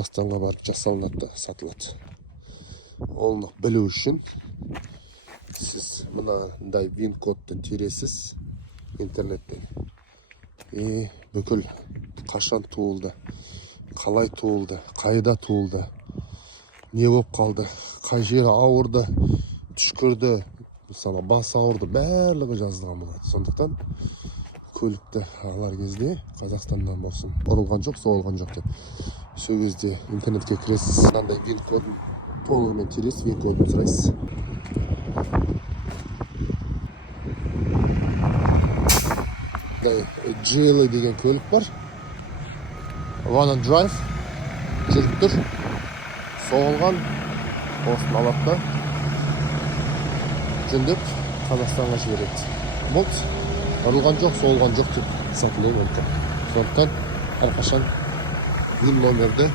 Қазақстанға барып жасалынады, сатылады. Оны білу үшін сіз мынандай вин-кодты тересіз интернеттен. Бүкіл қашан туылды, қалай туылды, қайда туылды, не болып қалды, қай жері ауырды, түшкірді, мысалы бас ауырды, барлығы жазылған болады. Сондықтан көлікті алар кезде Қазақстаннан болсын, ұрылған жоқ, соғылған жоқ деп. Сол кезде интернетке кіресіз, мынандай вин-кодын толығымен тересіз, вин-кодын сұрайсыз. GLA деген көлік бар. One on Drive жүріп тұр. Соғылған, осыны алады да жөндеп Қазақстанға жібереді. Бұл ұрылған жоқ, соғылған жоқ деп сатылуы мүмкін. Сондықтан әрқашан бұл номерді